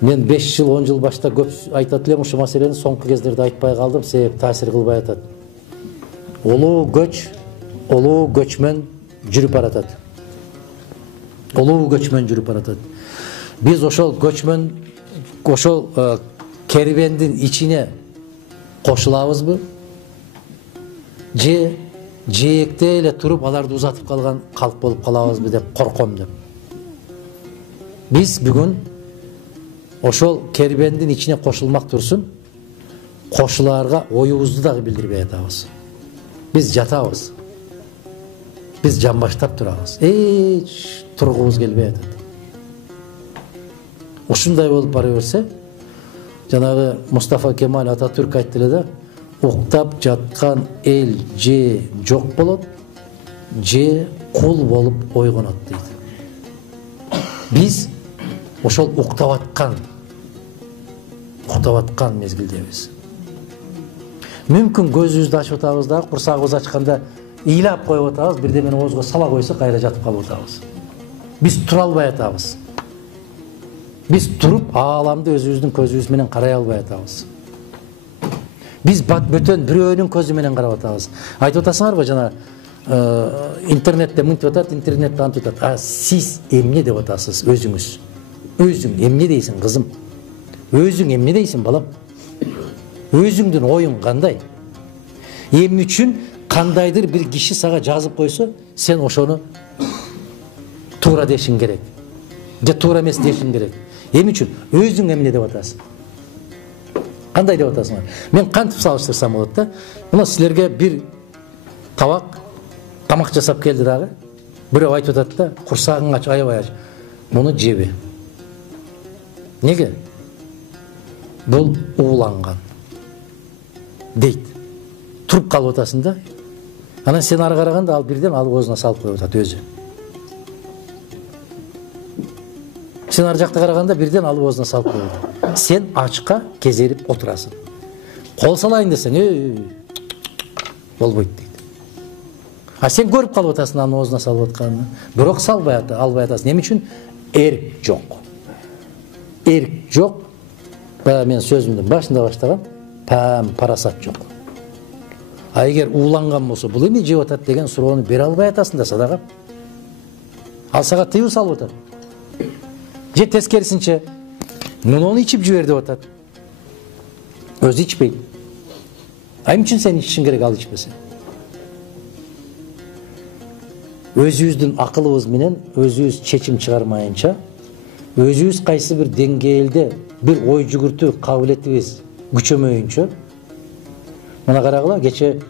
Мен 5 жыл 10 жыл башта көп айтат элем, ушул маселени соңку кездерде айтпай калдым, себеп таасир кылбай атат. Улуу көчмөн жүрүп баратат. Улуу көчмөн жүрүп баратат. Биз ошол көчмөн, ошол кербендин ичине кошулабызбы? Же жээкте эле туруп аларды узатып калган калп болуп калабызбы деп корком деп. Биз бүгүн ошол кербендин ичине кошулмак турсун, кошулаарга оюбузду дагы билдирбей атабыз. Биз жатабыз. Биз жамбаштап турабыз. Эч тургубуз келбей атат. Ушундай болуп бара берсе, жанагы Мустафа Кемал Ататүрк айтты эле да, уктап жаткан эл же жок болот, же кул болуп ойгонот дейт. Биз ошол уктап аткан мезгилдебиз. Мүмкүн көзүбүздү ачып атабыз да, курсагыбыз ачканда ыйлап коюп атабыз, бирдемени оозго сала койсо кайра жатып калып атабыз. Биз тура албай атабыз. Биз туруп ааламды өзүбүздүн көзүбүз менен карай албай атабыз. Биз бөтөн бирөөнүн көзү менен карап атабыз. Айтып атасыңарбы жана интернетте мынтип атат, интернетте антип атат. А сиз эмне деп атасыз өзүңүз? Өзүң эмне дейсиң кызым? Өзүң эмне дейсиң балам? Өзүңдүн оюң кандай? Эмне үчүн кандайдыр бир киши сага жазып койсо, сен ошону туура дешиң керек. Же туура эмес дешиң керек. Эмне үчүн? Өзүң эмне деп атасың? Кандай деп атасыңар? Мен кантип салыштырсам болот да? Мына силерге бир тамак жасап келди дагы. Бирөө айтып атат да, курсагың ач, аябай ач. Муну жеби. Неге? Бул ууланган. Дейт. Туруп калып атасың да. Анан сен ары караганда ал бирден алып оозуна салып коюп атат өзү. Сен ар жакта караганда бирден алып оозуна салып коюп атат. Сен ачка кезерип отурасың. Кол салайын десең, болбойт дейт. А сен көрүп калып атасың анын оозуна салып атканын. Бирок албай атасың. Эмне үчүн? Эрк жок. Эрк жок. Мен сөзүмдүн башында баштагам. Парасат жок. А эгер ууланган болсо, бул эмне жеп атат деген суроону бере албай атасың да садагам. Ал сага тыюу салып атат. Же тескерисинче, муну ичип жибер деп атат. Өзү ичпейт. А эмне үчүн сен ичишиң керек ал ичпесе? Өзүбүздүн акылыбыз менен өзүбүз чечим чыгармайынча, өзүбүз кайсы бир деңгээлде бир ой жүгүртүү кабилетибиз күчөмөйүнчө, мына карагыла, кече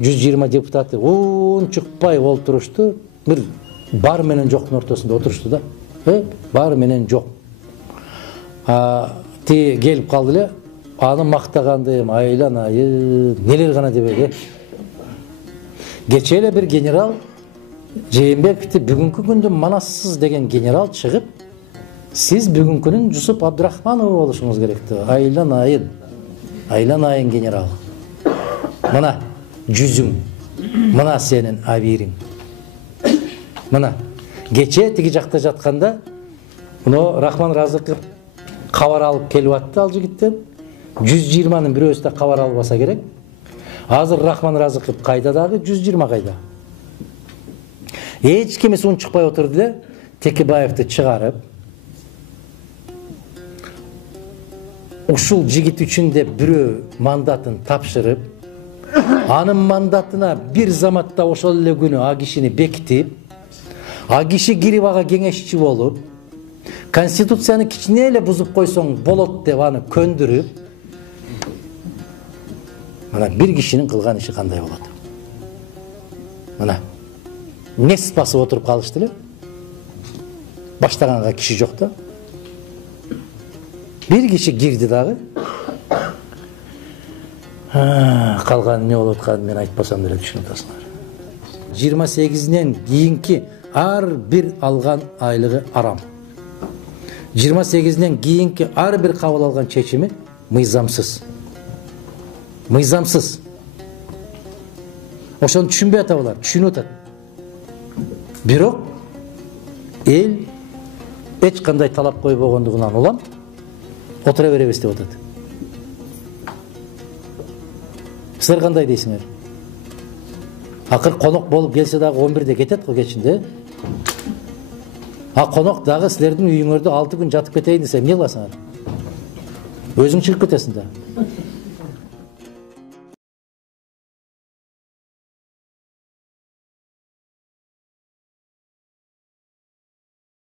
120 депутаты унчукпай олтурушту, бир бар менен жоктун ортосунда отурушту да. Бар менен жок. Ти келип калды эле, аны мактагандым, айланайын, нелер гана дебеги. Кече эле бир генерал Жээнбековди бүгүнкү күндүн манассыз деген генерал чыгып, сиз бүгүнкүнүн Жусуп Абдрахманов болушуңуз керек деп. Айланайын генерал. Мына жүзүң, мына сенин абириң. Мына кече тиги жакта жатканда, мына Рахман Разыков кабар алып келип атты ал жигиттен. 120-нын бирөөсү да кабар албаса керек. Азыр Рахман Разыков кайда дагы, 120 кайда. Эч кимиси унчукпай отурду эле, Текебаевди чыгарып, ушул жигит үчүн деп бирөө мандатын тапшырып, анын мандатына бир заматта ошол эле күнү а кишини бекитип, а киши кирип ага кеңешчи болуп, конституцияны кичине эле бузуп койсоң болот деп аны көндүрүп, мына бир кишинин кылган иши кандай болот? Мына нес басып отуруп калышты эле. Баштаганга киши жок да. Бир киши кирди дагы. Калган эмне болуп атканын мен айтпасам деле түшүнүп атасыңар. 28-нен кийинки ар бир алган айлыгы арам. 28-нен кийинки ар бир кабыл алган чечими мыйзамсыз. Мыйзамсыз. Ошону түшүнбөй атат алар, түшүнүп атат. Бирок эл эч кандай талап койбогондугунан улам Отура беребиз деп атат. Силер кандай дейсиңер? Акыр конок болуп келсе дагы 11-де кетет го кечинде. А конок дагы силердин үйүңөрдө 6 күн жатып кетейин десе эмне кыласыңар? Өзүң чыгып кетесиң да.